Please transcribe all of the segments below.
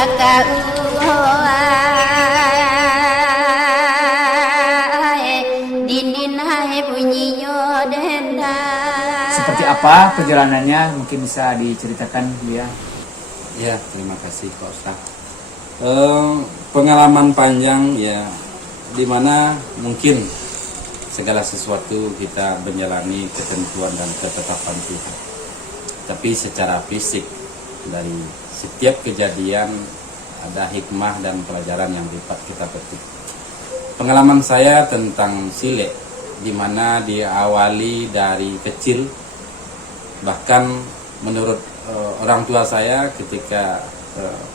Seperti apa perjalanannya, mungkin bisa diceritakan Bu ya? Ya, terima kasih Pak Ustaz. Pengalaman panjang ya, dimana mungkin segala sesuatu kita menjalani ketentuan dan ketetapan Tuhan. Tapi secara fisik dari setiap kejadian ada hikmah dan pelajaran yang dapat kita petik. Pengalaman saya tentang silek, dimana diawali dari kecil, bahkan menurut orang tua saya ketika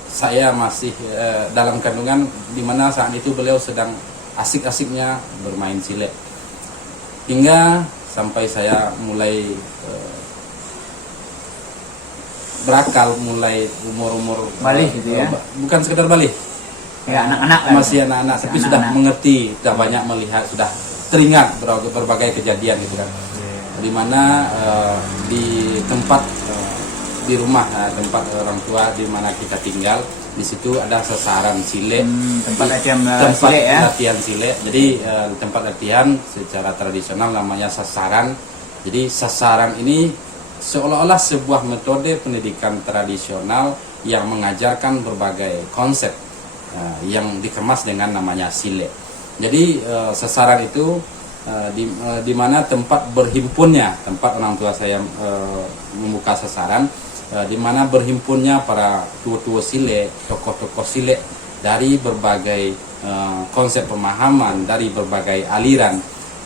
saya masih dalam kandungan, dimana saat itu beliau sedang asik-asiknya bermain silek, hingga sampai saya mulai berakal, mulai umur balik gitu ya? Bukan sekedar balik Ya, anak-anak masih anak-anak, tapi sudah mengerti, sudah banyak melihat, sudah teringat berbagai kejadian gitu kan. Dimana di tempat di rumah, tempat orang tua di mana kita tinggal, di situ ada sasaran silek, tempat latihan tempat silek ya. latihan silek. Jadi tempat latihan secara tradisional namanya sasaran. Jadi sasaran ini seolah-olah sebuah metode pendidikan tradisional yang mengajarkan berbagai konsep yang dikemas dengan namanya silek. Jadi sasaran itu di mana tempat berhimpunnya, tempat orang tua saya membuka sasaran, di mana berhimpunnya para tua-tua silek, tokoh-tokoh silek dari berbagai konsep pemahaman, dari berbagai aliran.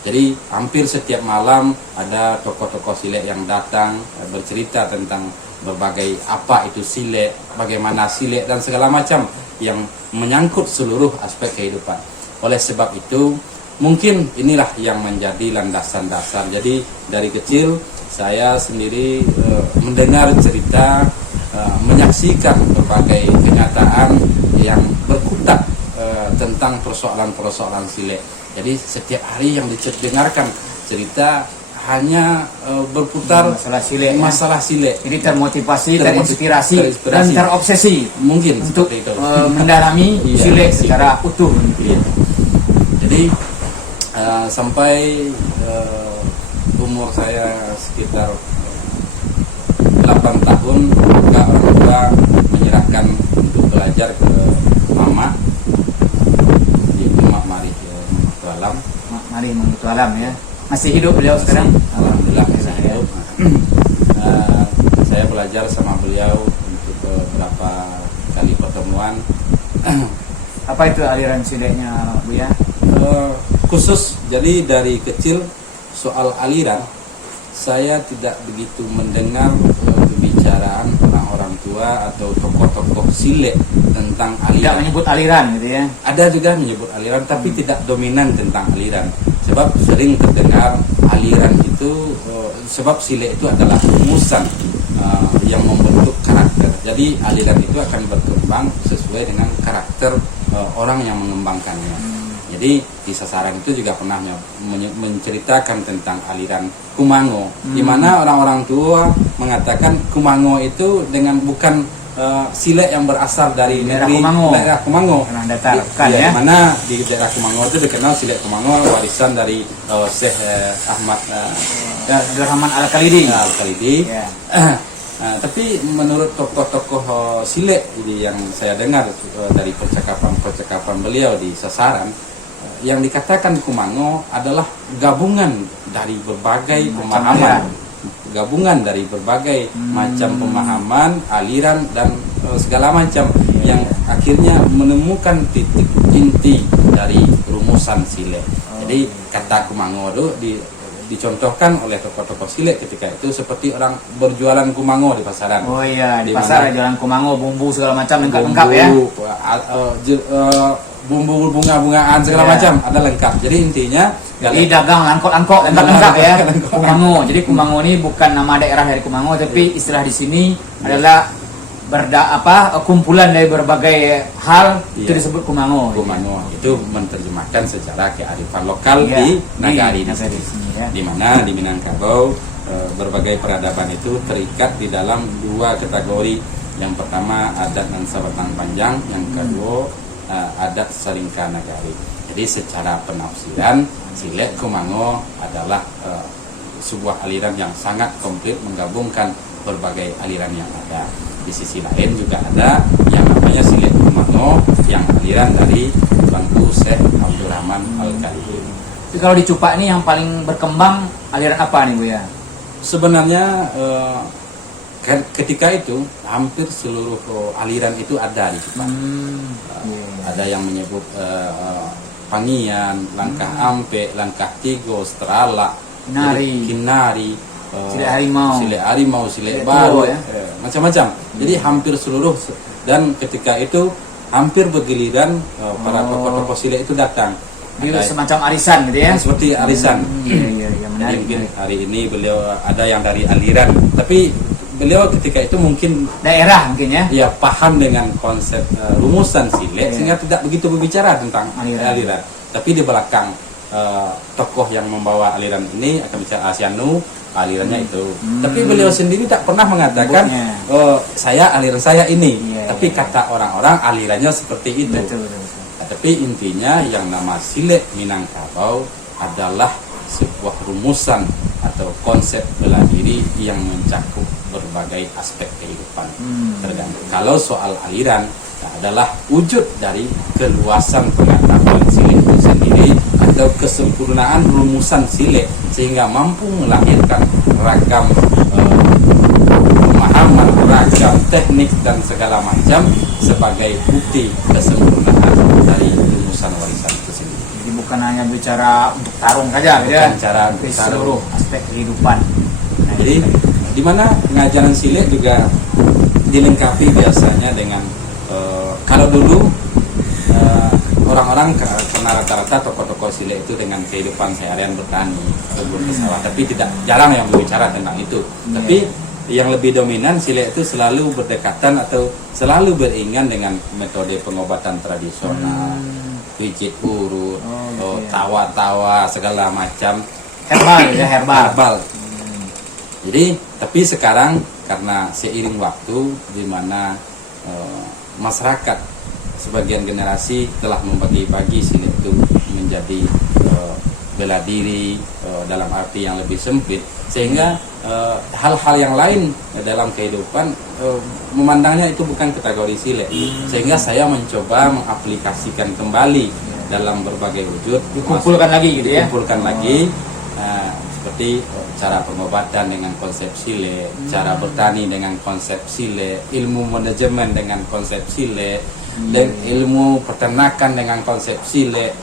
Jadi hampir setiap malam ada tokoh-tokoh silek yang datang bercerita tentang berbagai apa itu silek, bagaimana silek dan segala macam yang menyangkut seluruh aspek kehidupan. Oleh sebab itu, mungkin inilah yang menjadi landasan dasar. Jadi dari kecil saya sendiri mendengar cerita, menyaksikan berbagai kenyataan yang berkutat tentang persoalan-persoalan silek. Jadi setiap hari yang didengarkan cerita hanya berputar masalah silek. Jadi termotivasi, terinspirasi, dan terobsesi mungkin untuk itu. Mendalami silek secara utuh. Iya. Jadi sampai umur saya sekitar 8 tahun, maka orang tua menyerahkan untuk belajar ke mama di Mak Mari Alam. Mak Mari Alam ya. Masih hidup beliau sekarang? Alhamdulillah masih hidup. Saya belajar sama beliau untuk beberapa kali pertemuan. Apa itu aliran sileknya Bu ya? Khusus, jadi dari kecil soal aliran saya tidak begitu mendengar pembicaraan orang-orang tua atau tokoh-tokoh silek tentang aliran. Tidak menyebut aliran gitu ya? Ada juga menyebut aliran, tapi tidak dominan tentang aliran. Sebab sering terdengar aliran itu, sebab silek itu adalah rumusan yang membentuk karakter. Jadi aliran itu akan berkembang sesuai dengan karakter orang yang mengembangkannya. Jadi di sasaran itu juga pernah menceritakan tentang aliran Kumango, di mana orang-orang tua mengatakan Kumango itu dengan bukan silek yang berasal dari daerah Kumango. Ya. Mana di daerah Kumango itu dikenal silek Kumango warisan dari Syekh Ahmad Rahman Al-Khalidi. Yeah. Tapi menurut tokoh-tokoh silek yang saya dengar dari percakapan beliau di sasaran, yang dikatakan Kumango adalah gabungan dari berbagai pemahaman, gabungan dari berbagai macam pemahaman, aliran dan segala macam yang akhirnya menemukan titik inti dari rumusan silek. Jadi kata Kumango itu dicontohkan oleh tokoh-tokoh silek ketika itu seperti orang berjualan Kumango di pasaran. Oh iya, di pasar jualan Kumango, bumbu segala macam lengkap ya. Bumbu bunga-bungaan segala macam ada lengkap. Jadi intinya jadi dagang angkot lengkap ya. Kumango. Jadi Kumango ini bukan nama daerah dari Kumango, tapi istilah di sini adalah kumpulan dari berbagai hal itu disebut Kumango. Kumango itu menerjemahkan secara kearifan lokal di nagari di sini. Di mana di Minangkabau berbagai peradaban itu terikat di dalam dua kategori, Yang pertama adat dan sabatang panjang, yang kedua adat Salingka Nagari. Jadi secara penafsiran Silek Kumango adalah sebuah aliran yang sangat komplit menggabungkan berbagai aliran yang ada. Di sisi lain juga ada yang namanya Silek Kumango yang aliran dari Bangku Syekh Abdurrahman Al-Khalili. Tapi kalau di Cupak ini yang paling berkembang aliran apa nih Buya? Sebenarnya ketika itu hampir seluruh aliran itu ada di Cupak. Ada yang menyebut Pangian, Langkah Ampe, Langkah Tigo, Strala, Kinari, Silek Harimau, Silek Baru, ya? Macam-macam. Jadi hampir seluruh, dan ketika itu hampir bergiliran para tokoh-tokoh Silek itu datang. Ada semacam arisan gitu ya? Seperti arisan. Iya, menarik. Mungkin hari ini beliau ada yang dari aliran, tapi beliau ketika itu mungkin daerah mungkin ya? Ya paham dengan konsep rumusan Silek sehingga tidak begitu berbicara tentang aliran. Tapi di belakang tokoh yang membawa aliran ini akan bicara Asyanu, alirannya itu. Tapi beliau sendiri tak pernah mengatakan saya aliran saya ini. Tapi kata orang-orang alirannya seperti itu. Betul. Tapi intinya yang nama Silek Minangkabau adalah sebuah rumusan atau konsep bela diri yang mencakup berbagai aspek kehidupan. Tergantung. Kalau soal aliran adalah wujud dari keluasan pengetahuan Silek itu sendiri atau kesempurnaan rumusan Silek sehingga mampu melahirkan ragam pemahaman, ragam teknik dan segala macam sebagai bukti kesempurnaan dari rumusan warisan itu sendiri. Jadi bukan hanya bicara untuk tarung saja, bukan cara seluruh aspek kehidupan. Nah, jadi di mana pengajaran Silek juga dilengkapi biasanya dengan kalau dulu orang-orang karena rata-rata tokoh-tokoh Silek itu dengan kehidupan seharian bertani, berburu ke sawah, tapi tidak jarang yang berbicara tentang itu. Tapi yang lebih dominan Silek itu selalu berdekatan atau selalu beriringan dengan metode pengobatan tradisional, pijit urut, tawa-tawa segala macam, herbal. Jadi tapi sekarang karena seiring waktu di mana masyarakat sebagian generasi telah membagi-bagi Silek itu menjadi bela diri dalam arti yang lebih sempit, sehingga hal-hal yang lain dalam kehidupan memandangnya itu bukan kategori Silek, sehingga saya mencoba mengaplikasikan kembali dalam berbagai wujud, dikumpulkan lagi gitu ya, seperti cara pengobatan dengan konsep Silek, cara bertani dengan konsep Silek, ilmu manajemen dengan konsep Silek, dan ilmu peternakan dengan konsep Silek.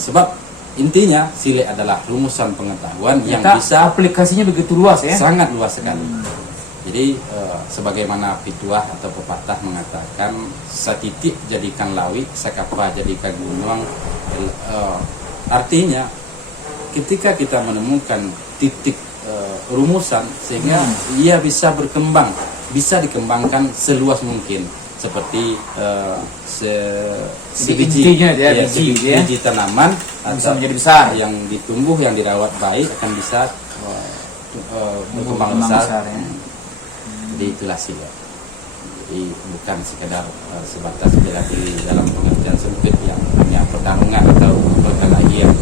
Sebab intinya Silek adalah rumusan pengetahuan yang bisa aplikasinya begitu luas ya, sangat luas sekali. Jadi sebagaimana pituah atau pepatah mengatakan satitik jadikan lawi, sakapa jadikan gunung. Artinya ketika kita menemukan titik rumusan sehingga ia bisa berkembang, bisa dikembangkan seluas mungkin, seperti biji tanaman bisa menjadi besar, yang ditumbuh, yang dirawat baik akan bisa berkembang besar. Jadi itulah Silek. Jadi bukan sekedar sebatas bela diri dalam pengertian sempit yang hanya pertarungan atau perkelahian.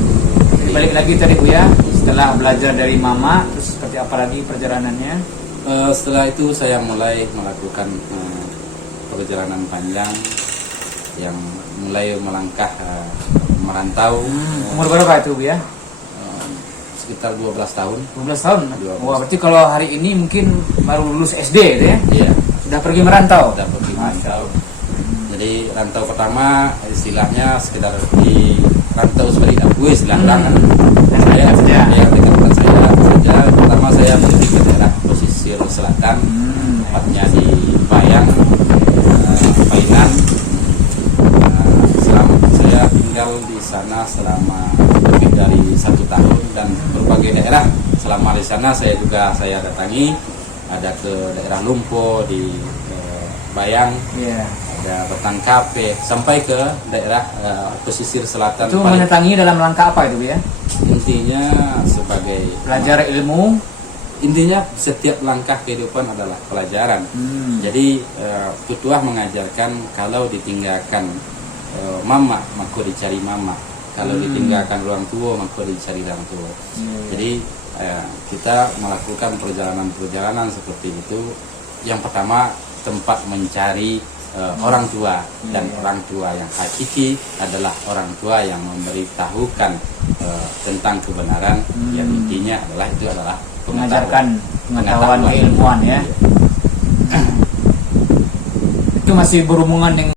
Balik lagi tadi Buya, setelah belajar dari Mama, terus seperti apa lagi perjalanannya? Setelah itu saya mulai melakukan perjalanan panjang yang mulai melangkah merantau. Umur berapa itu Buya? Sekitar 12 tahun. 12 tahun? 12. Wah, berarti kalau hari ini mungkin baru lulus SD gitu ya? Iya. Sudah pergi merantau? Sudah pergi merantau. Jadi rantau pertama istilahnya sekedar di rantau seperti gue istilahnya. Saya yang dekat tempat saya saja. Pertama saya pergi ke daerah pesisir selatan, tepatnya di Bayang, Painan. Saya tinggal di sana selama lebih dari 1 tahun dan berbagai daerah selama di sana saya datangi. Ada ke daerah Lumpo di Bayang, ada Betangkape, sampai ke daerah pesisir selatan. Itu mendatangi dalam rangka apa itu ya? Intinya sebagai belajar ilmu intinya setiap langkah kehidupan adalah pelajaran. Jadi petuah mengajarkan kalau ditinggalkan mama maka dicari mama, kalau ditinggalkan orang tua maka dicari orang tua. Jadi kita melakukan perjalanan seperti itu. Yang pertama tempat mencari orang tua, dan orang tua yang hakiki adalah orang tua yang memberitahukan tentang kebenaran, yang intinya adalah itu adalah mengajarkan pengetahuan keilmuan ya. Itu masih berhubungan dengan